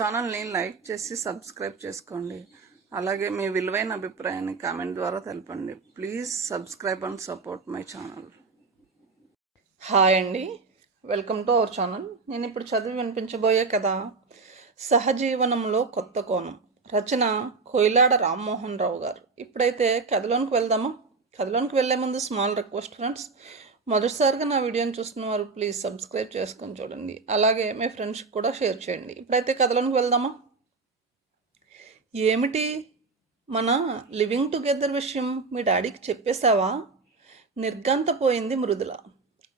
ఛానల్ని లైక్ చేసి సబ్స్క్రైబ్ చేసుకోండి. అలాగే మీ విలువైన అభిప్రాయాన్ని కామెంట్ ద్వారా తెలపండి. Please subscribe and support my channel hi అండి. వెల్కమ్ టు అవర్ ఛానల్ నేను ఇప్పుడు చదివి వినిపించబోయే కదా సహజీవనంలో కొత్త కోణం. రచన కొయిలాడ రామ్మోహన్ రావు గారు. ఇప్పుడైతే కథలోనికి వెళ్దామా? కథలోనికి వెళ్ళే ముందు స్మాల్ రిక్వెస్ట్ ఫ్రెండ్స్ మొదటిసారిగా నా వీడియోని చూస్తున్న వారు ప్లీజ్ సబ్స్క్రైబ్ చేసుకొని చూడండి. అలాగే మీ ఫ్రెండ్స్కి కూడా షేర్ చేయండి. ఇప్పుడైతే కథలోనికి వెళ్దామా? ఏమిటి? మన లివింగ్ టుగెదర్ విషయం మీ డాడీకి చెప్పేశావా? నిర్గంతపోయింది మృదుల.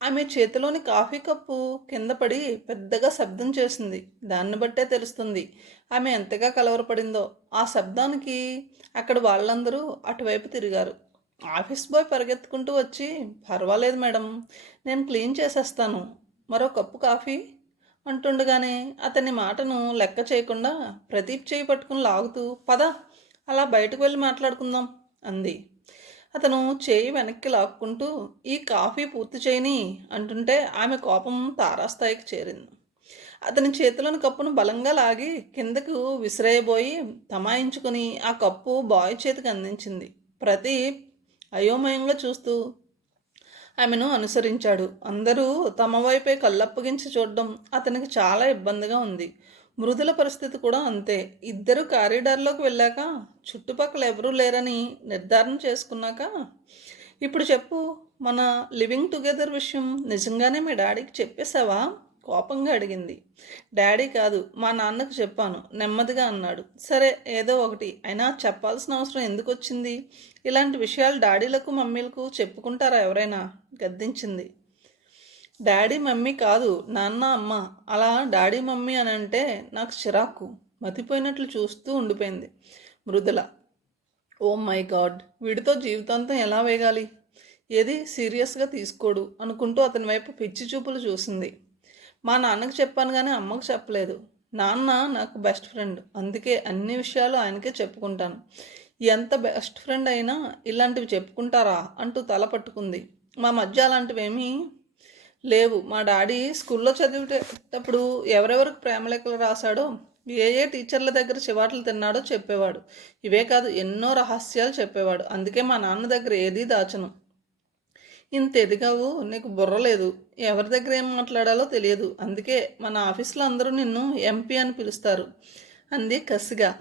ఆమె చేతిలోని కాఫీ కప్పు కింద పడి పెద్దగా శబ్దం చేసింది. దాన్ని బట్టే తెలుస్తుంది ఆమె ఎంతగా కలవరపడిందో. ఆ శబ్దానికి అక్కడ వాళ్ళందరూ అటువైపు తిరిగారు. ఆఫీస్ బాయ్ పరిగెత్తుకుంటూ వచ్చి పర్వాలేదు మేడం నేను క్లీన్ చేసేస్తాను మరో కప్పు కాఫీ అంటుండగానే అతని మాటను లెక్క చేయకుండా ప్రదీప్ చేయి పట్టుకుని లాగుతూ పద అలా బయటకు వెళ్ళి మాట్లాడుకుందాం అంది. అతను చేయి వెనక్కి లాక్కుంటూ ఈ కాఫీ పూర్తి చేయని అంటుంటే ఆమె కోపం తారాస్థాయికి చేరింది. అతని చేతిలోని కప్పును బలంగా లాగి కిందకు విసిరేయబోయి తమాయించుకుని ఆ కప్పు బాయ్ చేతికి అందించింది. ప్రదీప్ అయోమయంగా చూస్తూ ఆమెను అనుసరించాడు. అందరూ తమ వైపే కళ్ళప్పగించి చూడడం అతనికి చాలా ఇబ్బందిగా ఉంది. మృదుల పరిస్థితి కూడా అంతే. ఇద్దరు కారిడార్లోకి వెళ్ళాక చుట్టుపక్కల ఎవరూ లేరని నిర్ధారణ చేసుకున్నాక ఇప్పుడు చెప్పు మన లివింగ్ టుగెదర్ విషయం నిజంగానే మీ డాడీకి చెప్పేశావా? కోపంగా అడిగింది. డాడీ కాదు మా నాన్నకు చెప్పాను నెమ్మదిగా అన్నాడు. సరే ఏదో ఒకటి. అయినా చెప్పాల్సిన అవసరం ఎందుకు వచ్చింది ఇలాంటి విషయాలు డాడీలకు మమ్మీలకు చెప్పుకుంటారా ఎవరైనా? గద్దించింది. డాడీ మమ్మీ కాదు నాన్న అమ్మ. అలా డాడీ మమ్మీ అని అంటే నాకు చిరాకు. మతిపోయినట్లు చూస్తూ ఉండిపోయింది మృదుల. Oh my God! వీడితో జీవితాంతం ఎలా వేగాలి? ఏది సీరియస్గా తీసుకోడు అనుకుంటూ అతని వైపు పిచ్చి చూపులు చూసింది. మా నాన్నకు చెప్పాను కానీ అమ్మకు చెప్పలేదు. నాన్న నాకు బెస్ట్ ఫ్రెండ్ అందుకే అన్ని విషయాలు ఆయనకే చెప్పుకుంటాను. ఎంత బెస్ట్ ఫ్రెండ్ అయినా ఇలాంటివి చెప్పుకుంటారా అంటూ తల పట్టుకుంది. మా మధ్య అలాంటివేమీ లేవు. మా డాడీ స్కూల్లో చదివేటప్పుడు ఎవరెవరికి ప్రేమలేఖలు రాశాడో ఏ ఏ టీచర్ల దగ్గర చివాట్లు తిన్నాడో చెప్పేవాడు. ఇవే కాదు ఎన్నో రహస్యాలు చెప్పేవాడు. అందుకే మా నాన్న దగ్గర ఏదీ దాచను. ఇంత ఎదిగావు నీకు బుర్ర లేదు. ఎవరి దగ్గర ఏం మాట్లాడాలో తెలియదు. అందుకే మన ఆఫీస్లో అందరూ నిన్ను ఎంపీ అని పిలుస్తారు. అంది కసిగా.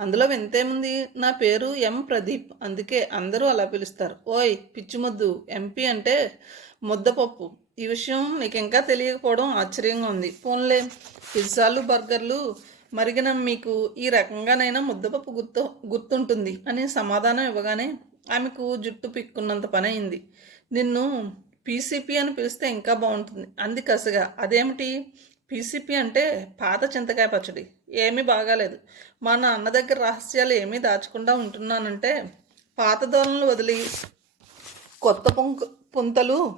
అందులో వింతేముంది? నా పేరు ఎం ప్రదీప్. అందుకే అందరూ అలా పిలుస్తారు. ఓయ్ పిచ్చిముద్దు. ఎంపీ అంటే ముద్దపప్పు. ఈ విషయం నీకు ఇంకా తెలియకపోవడం ఆశ్చర్యంగా ఉంది. పోన్లే. పిజ్జాలు బర్గర్లు మరిగిన మీకు ఈ రకంగానైనా ముద్దపప్పు గుర్తు గుర్తుంటుంది అని సమాధానం ఇవ్వగానే ఆమెకు జుట్టు పిక్కున్నంత పని అయింది నిన్ను పీసీపీ అని పిలిస్తే ఇంకా బాగుంటుంది. అంది కసిగా. అదేమిటి? పీసీపీ అంటే పాత చింతకాయ పచ్చడి. ఏమీ బాగాలేదు. మా నాన్న దగ్గర రహస్యాలు ఏమీ దాచకుండా ఉంటున్నానంటే పాత దోళనలు వదిలి కొత్త పొంక పుంతలు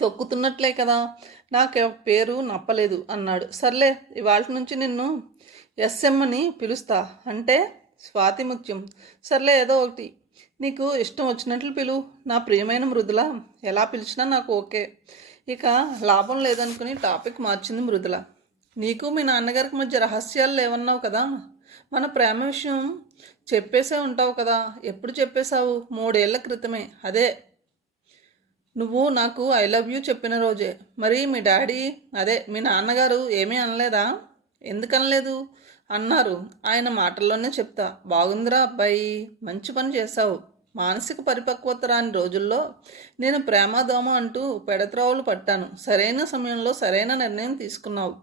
తొక్కుతున్నట్లే కదా. నాకు పేరు నప్పలేదు అన్నాడు. సర్లే ఇవాళ నుంచి నిన్ను ఎస్ఎం అని పిలుస్తా. అంటే స్వాతి ముత్యం సర్లే ఏదో ఒకటి. నీకు ఇష్టం వచ్చినట్లు పిలువు నా ప్రియమైన మృదుల ఎలా పిలిచినా నాకు ఓకే. ఇక లాభం లేదనుకుని టాపిక్ మార్చింది మృదుల. నీకు మీ నాన్నగారికి మధ్య రహస్యాలు లేవన్నావు కదా? మన ప్రేమ విషయం చెప్పేసే ఉంటావు కదా? ఎప్పుడు చెప్పేశావు? మూడేళ్ళ క్రితమే. అదే. నువ్వు నాకు ఐ లవ్ యూ చెప్పిన రోజే. మరి మీ డాడీ అదే మీ నాన్నగారు ఏమీ అనలేదా? ఎందుకనలేదు? అన్నారు. ఆయన మాటల్లోనే చెప్తా. బాగుందిరా అబ్బాయి. మంచి పని చేశావు. మానసిక పరిపక్వత రాని రోజుల్లో నేను ప్రేమదోమ అంటూ పెడత్రోవలు పట్టాను. సరైన సమయంలో సరైన నిర్ణయం తీసుకున్నావు.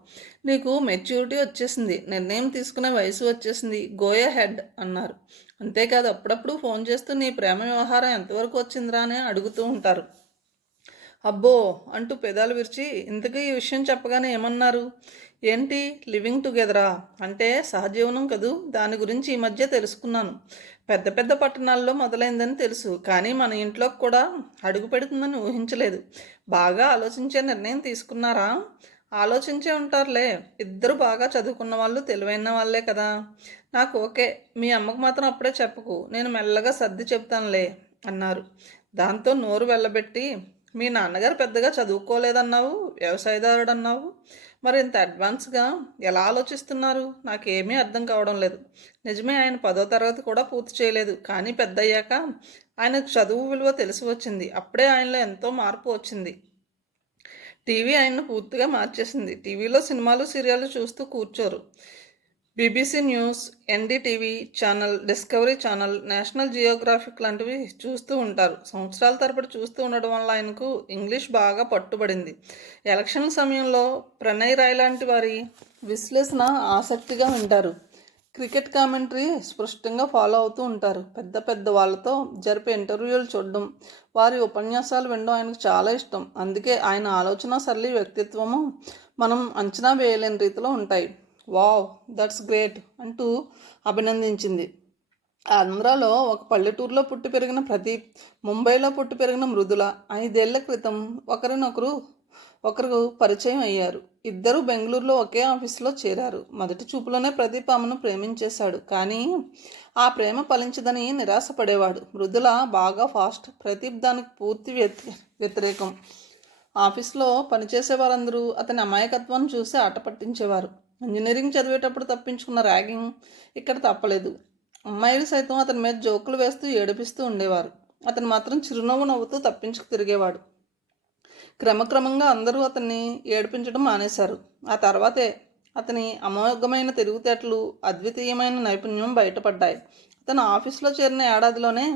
నీకు మెచ్యూరిటీ వచ్చేసింది. నిర్ణయం తీసుకునే వయసు వచ్చేసింది. గోయ హెడ్ అన్నారు. అంతేకాదు అప్పుడప్పుడు ఫోన్ చేస్తూ నీ ప్రేమ వ్యవహారం ఎంతవరకు వచ్చిందిరా అని అడుగుతూ ఉంటారు. అబ్బో అంటూ పెదాలు విరిచి ఇంతకీ ఈ విషయం చెప్పగానే ఏమన్నారు? ఏంటి? లివింగ్ టుగెదరా? అంటే సహజీవనం కదూ? దాని గురించి ఈ మధ్య తెలుసుకున్నాను. పెద్ద పెద్ద పట్టణాల్లో మొదలైందని తెలుసు. కానీ మన ఇంట్లోకి కూడా అడుగు పెడుతుందని ఊహించలేదు. బాగా ఆలోచించే నిర్ణయం తీసుకున్నారా? ఆలోచించే ఉంటారులే. ఇద్దరు బాగా చదువుకున్న వాళ్ళు తెలివైన వాళ్ళే కదా. నాకు ఓకే. మీ అమ్మకు మాత్రం అప్పుడే చెప్పకు. నేను మెల్లగా సర్ది చెప్తానులే అన్నారు. దాంతో నోరు వెళ్ళబెట్టి మీ నాన్నగారు పెద్దగా చదువుకోలేదన్నావు? వ్యవసాయదారుడు అన్నావు మరి ఇంత అడ్వాన్స్గా ఎలా ఆలోచిస్తున్నారు? నాకేమీ అర్థం కావడం లేదు. నిజమే ఆయన పదో తరగతి కూడా పూర్తి చేయలేదు. కానీ పెద్ద అయ్యాక ఆయనకు చదువు విలువ తెలిసి వచ్చింది. అప్పుడే ఆయనలో ఎంతో మార్పు వచ్చింది. టీవీ ఆయన్ను పూర్తిగా మార్చేసింది. టీవీలో సినిమాలు సీరియళ్ళు చూస్తూ కూర్చోరు. BBC news NDTV channel Discovery channel National Geographic లాంటివి చూస్తూ ఉంటారు. సంవత్సరాల తరబడి చూస్తూ ఉండడం వల్ల ఆయనకు ఇంగ్లీష్ బాగా పట్టుబడింది. ఎలక్షన్ సమయంలో ప్రణయ్ రాయ్ లాంటి వారి విశ్లేషణ ఆసక్తిగా వింటారు. క్రికెట్ కామెంటరీ స్పష్టంగా ఫాలో అవుతూ ఉంటారు. పెద్ద పెద్ద వాళ్ళతో జరిపే ఇంటర్వ్యూలు చూడడం వారి ఉపన్యాసాలు వినడం ఆయనకు చాలా ఇష్టం. అందుకే ఆయన ఆలోచన సరళి వ్యక్తిత్వము మనం అంచనా వేయలేని రీతిలో ఉంటాయి. వావ్ దట్స్ గ్రేట్ అంటూ అభినందించింది. ఆంధ్రాలో ఒక పల్లెటూరులో పుట్టి పెరిగిన ప్రదీప్ ముంబైలో పుట్టి పెరిగిన మృదుల ఐదేళ్ళ క్రితం ఒకరినొకరు ఒకరు పరిచయం అయ్యారు. ఇద్దరు బెంగళూరులో ఒకే ఆఫీసులో చేరారు. మొదటి చూపులోనే ప్రదీప్ ఆమెను ప్రేమించేశాడు. కానీ ఆ ప్రేమ ఫలించదని నిరాశపడేవాడు. మృదుల బాగా ఫాస్ట్ ప్రదీప్ దానికి పూర్తి వ్యతిరేకం. ఆఫీస్లో పనిచేసే వారందరూ అతని అమాయకత్వాన్ని చూసి ఆట పట్టించేవారు. ఇంజనీరింగ్ చదివేటప్పుడు తప్పించుకున్న ర్యాగింగ్ ఇక్కడ తప్పలేదు. అమ్మాయిలు సైతం అతని మీద జోకులు వేస్తూ ఏడిపిస్తూ ఉండేవారు. అతను మాత్రం చిరునవ్వు నవ్వుతూ తప్పించుకు తిరిగేవాడు. క్రమక్రమంగా అందరూ అతన్ని ఏడిపించడం మానేశారు. ఆ తర్వాతే అతని అమోఘమైన తెలివితేటలు అద్వితీయమైన నైపుణ్యం బయటపడ్డాయి. అతను ఆఫీస్లో చేరిన ఏడాదిలోనే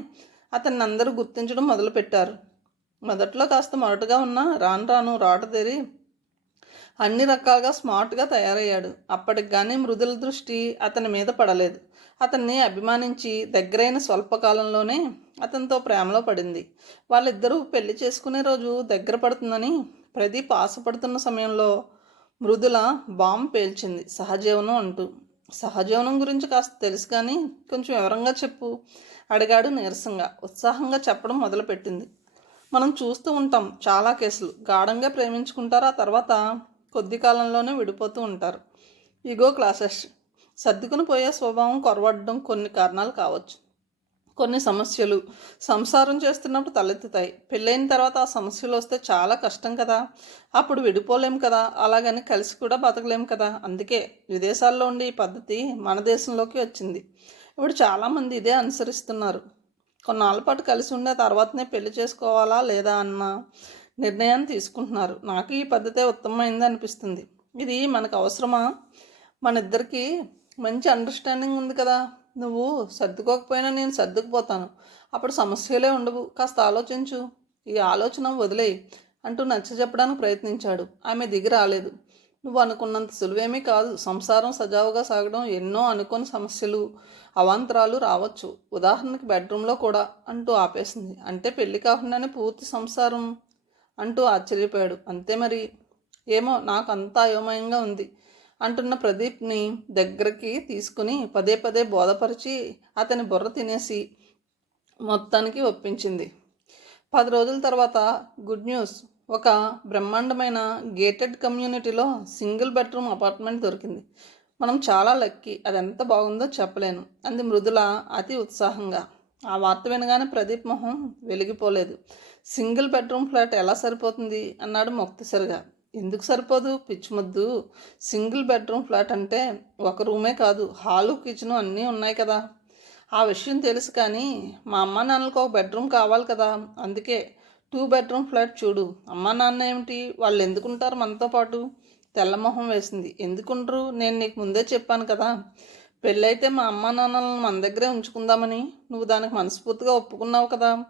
అతన్ని అందరూ గుర్తించడం మొదలుపెట్టారు. మొదట్లో కాస్త మొరటుగా ఉన్న రాను రాను రాటదేరి అన్ని రకాలుగా స్మార్ట్గా తయారయ్యాడు. అప్పటికి కానీ మృదుల దృష్టి అతని మీద పడలేదు. అతన్ని అభిమానించి దగ్గరైన స్వల్పకాలంలోనే అతనితో ప్రేమలో పడింది. వాళ్ళిద్దరూ పెళ్ళి చేసుకునే రోజు దగ్గర పడుతుందని ప్రదీప్ ఆశపడుతున్న సమయంలో మృదుల బాంబు పేల్చింది. సహజీవనం అంటూ. సహజీవనం గురించి కాస్త తెలుసు కానీ కొంచెం వివరంగా చెప్పు అడిగాడు నీరసంగా. ఉత్సాహంగా చెప్పడం మొదలుపెట్టింది. మనం చూస్తూ ఉంటాం చాలా కేసులు. గాఢంగా ప్రేమించుకుంటారు. ఆ తర్వాత కొద్ది కాలంలోనే విడిపోతూ ఉంటారు. Ego clashes. సర్దుకుని పోయే స్వభావం కొరవడడం కొన్ని కారణాలు కావచ్చు. కొన్ని సమస్యలు సంసారం చేస్తున్నప్పుడు తలెత్తుతాయి. పెళ్ళైన తర్వాత ఆ సమస్యలు వస్తే చాలా కష్టం కదా. అప్పుడు విడిపోలేం కదా. అలాగని కలిసి కూడా బతకలేం కదా. అందుకే విదేశాల్లో ఉండే ఈ పద్ధతి మన దేశంలోకి వచ్చింది. ఇప్పుడు చాలామంది ఇదే అనుసరిస్తున్నారు. కొన్నాళ్ళ పాటు కలిసి ఉండే తర్వాతనే పెళ్ళి చేసుకోవాలా లేదా అన్న నిర్ణయాన్ని తీసుకుంటున్నారు. నాకు ఈ పద్ధతే ఉత్తమమైంది అనిపిస్తుంది ఇది మనకు అవసరమా? మన ఇద్దరికి మంచి అండర్స్టాండింగ్ ఉంది కదా. నువ్వు సర్దుకోకపోయినా నేను సర్దుకుపోతాను. అప్పుడు సమస్యలే ఉండవు. కాస్త ఆలోచించు. ఈ ఆలోచన వదిలేయి అంటూ నచ్చ చెప్పడానికి ప్రయత్నించాడు. ఆమె దిగి రాలేదు. నువ్వు అనుకున్నంత సులువేమీ కాదు. సంసారం సజావుగా సాగడం ఎన్నో అనుకోని సమస్యలు అవాంతరాలు రావచ్చు. ఉదాహరణకి బెడ్రూమ్లో కూడా అంటూ ఆపేసింది. అంటే పెళ్ళి కాకుండానే పూర్తి సంసారం. అంటూ ఆశ్చర్యపోయాడు. అంతే మరి? ఏమో నాకు అంతా అయోమయంగా ఉంది అంటున్న ప్రదీప్ని దగ్గరికి తీసుకుని పదే పదే బోధపరిచి అతని బుర్ర తినేసి మొత్తానికి ఒప్పించింది. పది రోజుల తర్వాత గుడ్ న్యూస్. ఒక బ్రహ్మాండమైన గేటెడ్ కమ్యూనిటీలో సింగిల్ బెడ్రూమ్ అపార్ట్మెంట్ దొరికింది. మనం చాలా లక్కీ. అది ఎంత బాగుందో చెప్పలేను అంది మృదుల అతి ఉత్సాహంగా. ఆ వార్త వినగానే ప్రదీప్ మొహం వెలిగిపోలేదు. సింగిల్ బెడ్రూమ్ ఫ్లాట్ ఎలా సరిపోతుంది? అన్నాడు మొక్తసరిగా. ఎందుకు సరిపోదు? పిచ్చిముద్దు సింగిల్ బెడ్రూమ్ ఫ్లాట్ అంటే ఒక రూమే కాదు హాలు కిచెను అన్నీ ఉన్నాయి కదా. ఆ విషయం తెలుసు కానీ మా అమ్మ నాన్నలకు ఒక బెడ్రూమ్ కావాలి కదా. అందుకే టూ బెడ్రూమ్ ఫ్లాట్ చూడు. అమ్మా నాన్న ఏమిటి? వాళ్ళు ఎందుకుంటారు మనతో పాటు? తెల్లమొహం వేసింది. ఎందుకుంటారు నేను నీకు ముందే చెప్పాను కదా. పెళ్ళైతే మా అమ్మా నాన్నలను మన దగ్గరే ఉంచుకుందామని. నువ్వు దానికి మనస్ఫూర్తిగా ఒప్పుకున్నావు కదా.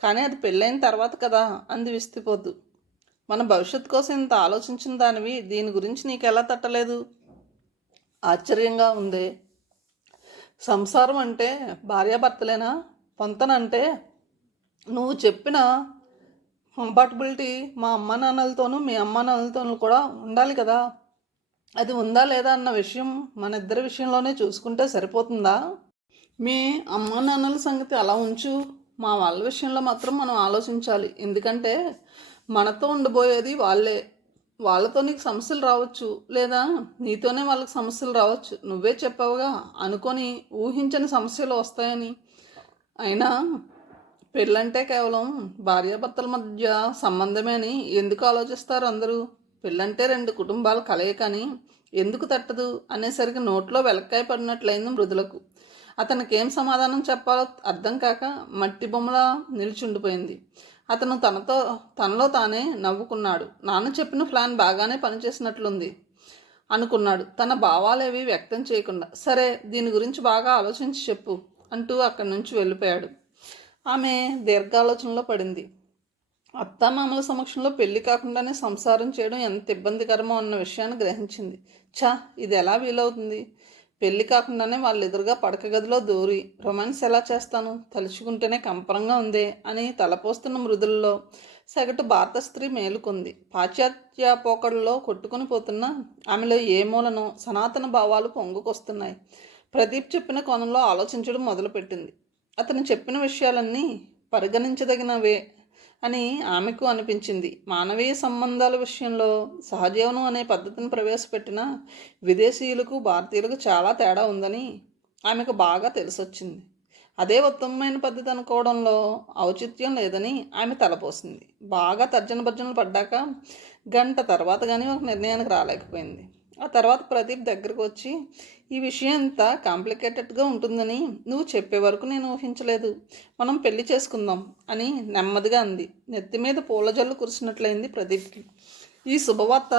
కానీ అది పెళ్ళైన తర్వాత కదా అంది విస్తిపోద్దు మన భవిష్యత్తు కోసం ఇంత ఆలోచించిన దానివి దీని గురించి నీకు ఎలా తట్టలేదు? ఆశ్చర్యంగా ఉంది. సంసారం అంటే భార్యాభర్తలేనా? పొంతనంటే? నువ్వు చెప్పిన కంపాటబిలిటీ మా అమ్మ నాన్నలతోనూ మీ అమ్మ నాన్నలతోనూ కూడా ఉండాలి కదా. అది ఉందా లేదా అన్న విషయం మన ఇద్దరి విషయంలోనే చూసుకుంటే సరిపోతుందా? మీ అమ్మ నాన్నల సంగతి అలా ఉంచు. మా వాళ్ళ విషయంలో మాత్రం మనం ఆలోచించాలి. ఎందుకంటే మనతో ఉండబోయేది వాళ్ళే. వాళ్ళతో నీకు సమస్యలు రావచ్చు. లేదా నీతోనే వాళ్ళకి సమస్యలు రావచ్చు. నువ్వే చెప్పావుగా అనుకొని ఊహించని సమస్యలు వస్తాయని. అయినా పెళ్ళంటే కేవలం భార్యాభర్తల మధ్య సంబంధమే అని ఎందుకు ఆలోచిస్తారు అందరూ? పెళ్ళంటే రెండు కుటుంబాల కలయికని ఎందుకు తట్టదు అనేసరికి నోట్లో వెలక్కాయ పడినట్లయింది మృదులకు. అతనికి ఏం సమాధానం చెప్పాలో అర్థం కాక మట్టి బొమ్మలా నిల్చుండిపోయింది. అతను తనతో తనలో తానే నవ్వుకున్నాడు. నాన్న చెప్పిన ప్లాన్ బాగానే పనిచేసినట్లుంది అనుకున్నాడు. తన భావాలేవి వ్యక్తం చేయకుండా సరే దీని గురించి బాగా ఆలోచించి చెప్పు అంటూ అక్కడి నుంచి వెళ్ళిపోయాడు. ఆమె దీర్ఘాలోచనలో పడింది. అత్తామామల సమక్షంలో పెళ్ళి కాకుండానే సంసారం చేయడం ఎంత ఇబ్బందికరమో అన్న విషయాన్ని గ్రహించింది. ఛా ఇది ఎలా వీలవుతుంది? పెళ్ళి కాకుండానే వాళ్ళిద్దరుగా పడక గదిలో దూరి రొమాన్స్ ఎలా చేస్తాను? తలుచుకుంటేనే కంపరంగా ఉందే అని తలపోస్తున్న మృదుల్లో సగటు భారత స్త్రీ మేలుకుంది. పాశ్చాత్య పోకడలో కొట్టుకుని పోతున్న ఆమెలో ఏ మూలనో సనాతన భావాలు పొంగుకొస్తున్నాయి. ప్రదీప్ చెప్పిన కోణంలో ఆలోచించడం మొదలుపెట్టింది. అతను చెప్పిన విషయాలన్నీ పరిగణించదగినవే. అని ఆమెకు అనిపించింది. మానవీయ సంబంధాల విషయంలో సహజీవనం అనే పద్ధతిని ప్రవేశపెట్టిన విదేశీయులకు భారతీయులకు చాలా తేడా ఉందని ఆమెకు బాగా తెలిసొచ్చింది. అదే ఉత్తమమైన పద్ధతి అనుకోవడంలో ఔచిత్యం లేదని ఆమె తలపోసింది. బాగా తర్జన భర్జనలు పడ్డాక గంట తర్వాత కానీ ఒక నిర్ణయానికి రాలేకపోయింది. ఆ తర్వాత ప్రదీప్ దగ్గరకు వచ్చి ఈ విషయం ఇంత కాంప్లికేటెడ్గా ఉంటుందని నువ్వు చెప్పే వరకు నేను ఊహించలేదు. మనం పెళ్ళి చేసుకుందాం అని నెమ్మదిగా అంది. నెత్తి మీద పూల జల్లు కురిసినట్లయింది ప్రదీప్కి. ఈ శుభవార్త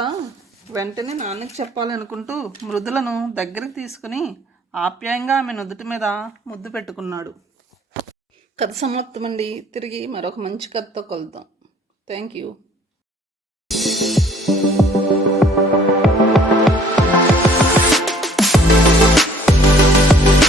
వెంటనే నాన్నకి చెప్పాలనుకుంటూ మృదులను దగ్గరికి తీసుకుని ఆప్యాయంగా ఆమె నుదుటి మీద ముద్దు పెట్టుకున్నాడు. కథ సమాప్తమండి. తిరిగి మరొక మంచి కథతో కలుద్దాం. Thank you